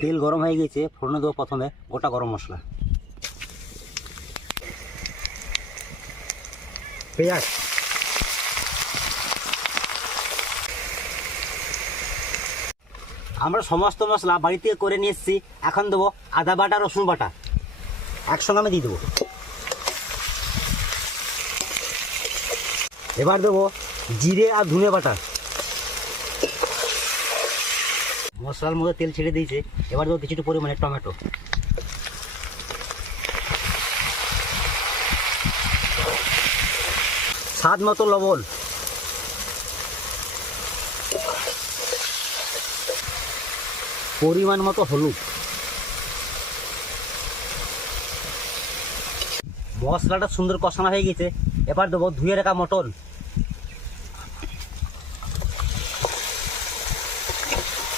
তেল গরম হয়ে গেছে ফোড়নে দেবো প্রথমে, গোটা গরম মশলা। পেঁয়াজ। আমরা সমস্ত মশলা বাড়ি থেকে করে নিয়ে এসেছি, এখন দেবো আদা বাটা, রসুন বাটা। একসঙ্গে আমি দিয়ে দেবো। এবার দেবো জিরে আর ধনে বাটা। মশলার মধ্যে তেল ছেড়ে দিয়েছে, এবার দেবো কিছুটা পরিমাণে টমেটো। স্বাদ মতো লবণ। পরিমাণ মতো হলুদ। মশলাটা সুন্দর কষানো হয়ে গেছে, এবার দেবো ধুয়ে রাখা মটন।